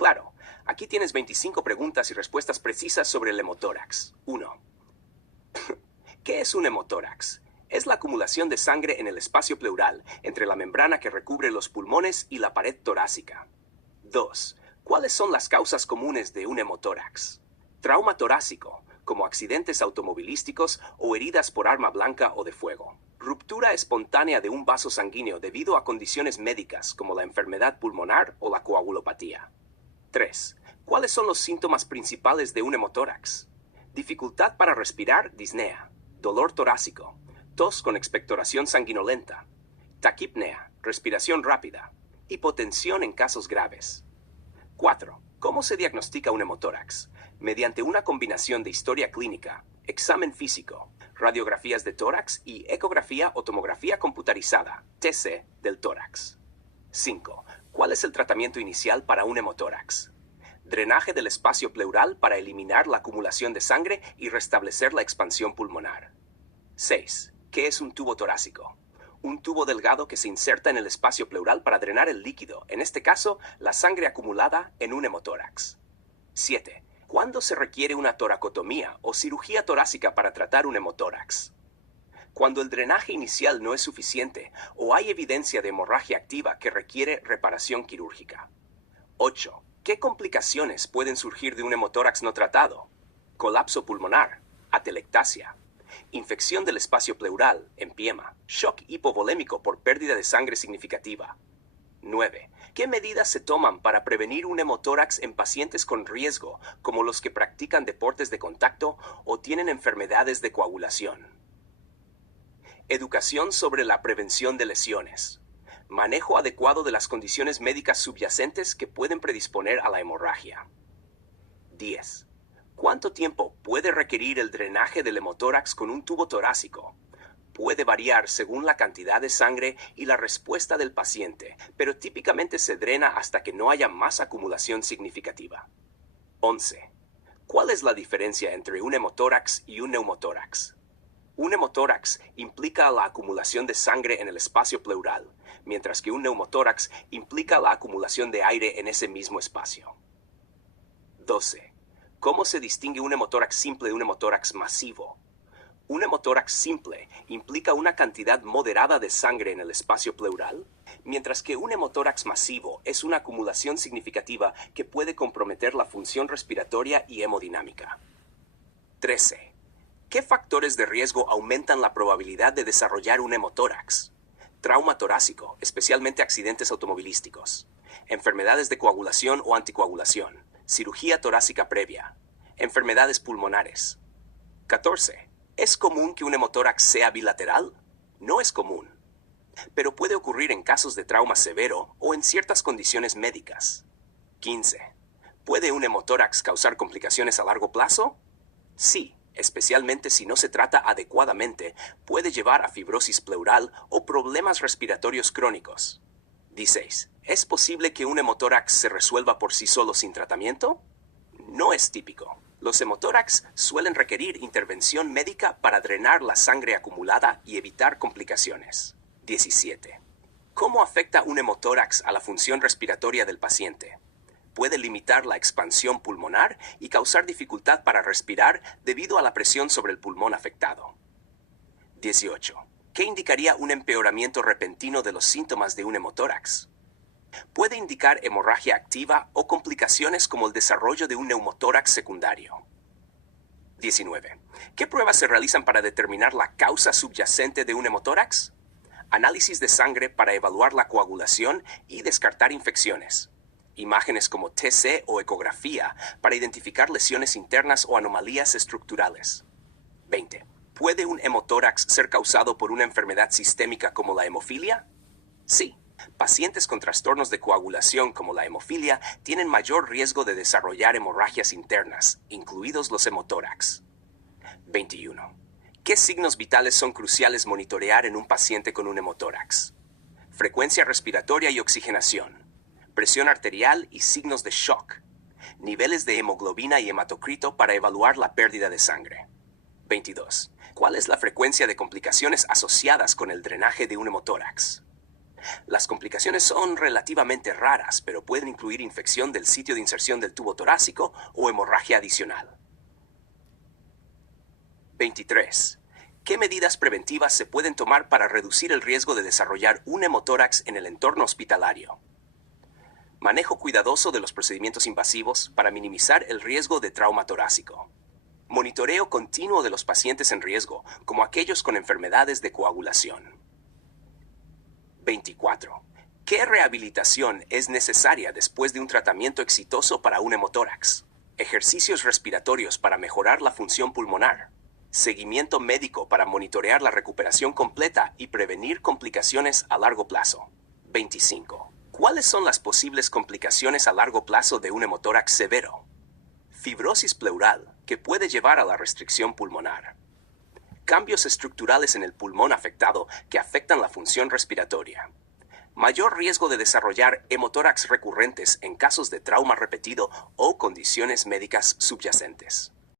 Claro, aquí tienes 25 preguntas y respuestas precisas sobre el hemotórax. 1. ¿Qué es un hemotórax? Es la acumulación de sangre en el espacio pleural, entre la membrana que recubre los pulmones y la pared torácica. 2. ¿Cuáles son las causas comunes de un hemotórax? Trauma torácico, como accidentes automovilísticos o heridas por arma blanca o de fuego. Ruptura espontánea de un vaso sanguíneo debido a condiciones médicas como la enfermedad pulmonar o la coagulopatía. 3. ¿Cuáles son los síntomas principales de un hemotórax? Dificultad para respirar, disnea. Dolor torácico. Tos con expectoración sanguinolenta. Taquipnea, respiración rápida. Hipotensión en casos graves. 4. ¿Cómo se diagnostica un hemotórax? Mediante una combinación de historia clínica, examen físico, radiografías de tórax y ecografía o tomografía computarizada, TC, del tórax. 5. ¿Cuál es el tratamiento inicial para un hemotórax? Drenaje del espacio pleural para eliminar la acumulación de sangre y restablecer la expansión pulmonar. 6. ¿Qué es un tubo torácico? Un tubo delgado que se inserta en el espacio pleural para drenar el líquido, en este caso, la sangre acumulada en un hemotórax. 7. ¿Cuándo se requiere una toracotomía o cirugía torácica para tratar un hemotórax? Cuando el drenaje inicial no es suficiente o hay evidencia de hemorragia activa que requiere reparación quirúrgica. 8. ¿Qué complicaciones pueden surgir de un hemotórax no tratado? Colapso pulmonar, atelectasia, infección del espacio pleural, empiema, shock hipovolémico por pérdida de sangre significativa. 9. ¿Qué medidas se toman para prevenir un hemotórax en pacientes con riesgo, como los que practican deportes de contacto o tienen enfermedades de coagulación? Educación sobre la prevención de lesiones. Manejo adecuado de las condiciones médicas subyacentes que pueden predisponer a la hemorragia. 10. ¿Cuánto tiempo puede requerir el drenaje del hemotórax con un tubo torácico? Puede variar según la cantidad de sangre y la respuesta del paciente, pero típicamente se drena hasta que no haya más acumulación significativa. 11. ¿Cuál es la diferencia entre un hemotórax y un neumotórax? Un hemotórax implica la acumulación de sangre en el espacio pleural, mientras que un neumotórax implica la acumulación de aire en ese mismo espacio. 12. ¿Cómo se distingue un hemotórax simple de un hemotórax masivo? Un hemotórax simple implica una cantidad moderada de sangre en el espacio pleural, mientras que un hemotórax masivo es una acumulación significativa que puede comprometer la función respiratoria y hemodinámica. 13. ¿Qué factores de riesgo aumentan la probabilidad de desarrollar un hemotórax? Trauma torácico, especialmente accidentes automovilísticos, enfermedades de coagulación o anticoagulación, cirugía torácica previa, enfermedades pulmonares. 14. ¿Es común que un hemotórax sea bilateral? No es común, pero puede ocurrir en casos de trauma severo o en ciertas condiciones médicas. 15. ¿Puede un hemotórax causar complicaciones a largo plazo? Sí, especialmente si no se trata adecuadamente, puede llevar a fibrosis pleural o problemas respiratorios crónicos. 16. ¿Es posible que un hemotórax se resuelva por sí solo sin tratamiento? No es típico. Los hemotórax suelen requerir intervención médica para drenar la sangre acumulada y evitar complicaciones. 17. ¿Cómo afecta un hemotórax a la función respiratoria del paciente? Puede limitar la expansión pulmonar y causar dificultad para respirar debido a la presión sobre el pulmón afectado. 18. ¿Qué indicaría un empeoramiento repentino de los síntomas de un hemotórax? Puede indicar hemorragia activa o complicaciones como el desarrollo de un neumotórax secundario. 19. ¿Qué pruebas se realizan para determinar la causa subyacente de un hemotórax? Análisis de sangre para evaluar la coagulación y descartar infecciones. Imágenes como TC o ecografía para identificar lesiones internas o anomalías estructurales. 20. ¿Puede un hemotórax ser causado por una enfermedad sistémica como la hemofilia? Sí. Pacientes con trastornos de coagulación como la hemofilia tienen mayor riesgo de desarrollar hemorragias internas, incluidos los hemotórax. 21. ¿Qué signos vitales son cruciales monitorear en un paciente con un hemotórax? Frecuencia respiratoria y oxigenación, presión arterial y signos de shock, niveles de hemoglobina y hematocrito para evaluar la pérdida de sangre. 22. ¿Cuál es la frecuencia de complicaciones asociadas con el drenaje de un hemotórax? Las complicaciones son relativamente raras, pero pueden incluir infección del sitio de inserción del tubo torácico o hemorragia adicional. 23. ¿Qué medidas preventivas se pueden tomar para reducir el riesgo de desarrollar un hemotórax en el entorno hospitalario? Manejo cuidadoso de los procedimientos invasivos para minimizar el riesgo de trauma torácico. Monitoreo continuo de los pacientes en riesgo, como aquellos con enfermedades de coagulación. 24. ¿Qué rehabilitación es necesaria después de un tratamiento exitoso para un hemotórax? Ejercicios respiratorios para mejorar la función pulmonar. Seguimiento médico para monitorear la recuperación completa y prevenir complicaciones a largo plazo. 25. ¿Cuáles son las posibles complicaciones a largo plazo de un hemotórax severo? Fibrosis pleural, que puede llevar a la restricción pulmonar. Cambios estructurales en el pulmón afectado que afectan la función respiratoria. Mayor riesgo de desarrollar hemotórax recurrentes en casos de trauma repetido o condiciones médicas subyacentes.